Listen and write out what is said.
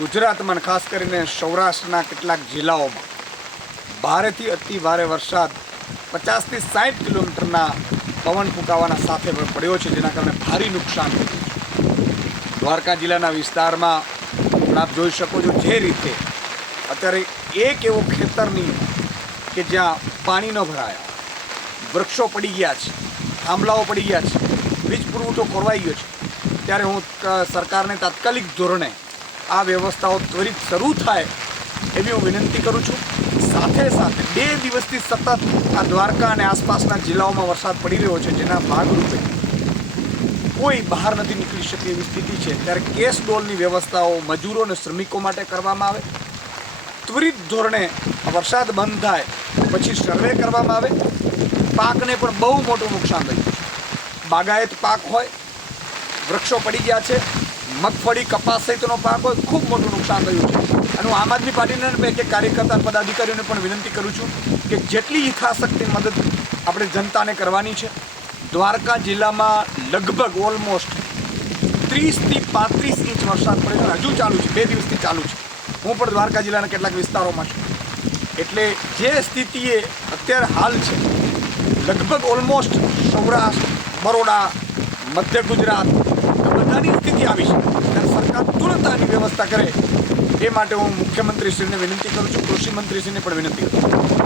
ગુજરાતમાં અને ખાસ કરીને સૌરાષ્ટ્રના કેટલાક જિલ્લાઓમાં ભારેથી અતિ ભારે વરસાદ 50 થી 60 કિલોમીટરના પવન ફૂંકાવાના સાથે પડ્યો છે, જેના કારણે ભારે નુકસાન થયું છે. દ્વારકા જિલ્લાના વિસ્તારમાં પણ આપ જોઈ શકો છો જે રીતે અત્યારે એક એવો ખેતર નહીં કે જ્યાં પાણી ન ભરાયા, વૃક્ષો પડી ગયા છે, થાંભલાઓ પડી ગયા છે, વીજ પુરવઠો ખોરવાઈ ગયો છે, ત્યારે હું સરકારને તાત્કાલિક ધોરણે આ વ્યવસ્થાઓ ત્વરિત શરૂ થાય એવી હું વિનંતી કરું છું. સાથે સાથે 2 દિવસથી સતત આ દ્વારકા અને આસપાસના જિલ્લાઓમાં વરસાદ પડી રહ્યો છે, જેના ભાગરૂપે કોઈ બહાર નથી નીકળી શકે એવી સ્થિતિ છે. ત્યારે કેશ ડોલની વ્યવસ્થાઓ મજૂરો અને શ્રમિકો માટે કરવામાં આવે. ત્વરિત ધોરણે વરસાદ બંધ થાય પછી સર્વે કરવામાં આવે. પાકને પણ બહુ મોટું નુકસાન થયું છે. બાગાયત પાક હોય, વૃક્ષો પડી ગયા છે, મગફળી, કપાસ સહિતનો પાક હોય, ખૂબ મોટું નુકસાન થયું છે. અને હું આમ આદમી પાર્ટીના એક કાર્યકર્તા પદાધિકારીઓને પણ વિનંતી કરું છું કે જેટલી યથાશક્તિ મદદ આપણે જનતાને કરવાની છે. દ્વારકા જિલ્લામાં લગભગ ઓલમોસ્ટ 30 થી 35 ઇંચ વરસાદ પડ્યો, હજુ ચાલુ છે, 2 દિવસથી ચાલુ છે. હું પણ દ્વારકા જિલ્લાના કેટલાક વિસ્તારોમાં છું. એટલે જે સ્થિતિએ અત્યારે હાલ છે, લગભગ ઓલમોસ્ટ સૌરાષ્ટ્ર, બરોડા, મધ્ય ગુજરાત બધાની સ્થિતિ આવી છે. ત્યારે સરકાર તુરંત આની વ્યવસ્થા કરે એ માટે હું મુખ્યમંત્રીશ્રીને વિનંતી કરું છું, કૃષિ મંત્રીશ્રીને પણ વિનંતી કરું છું.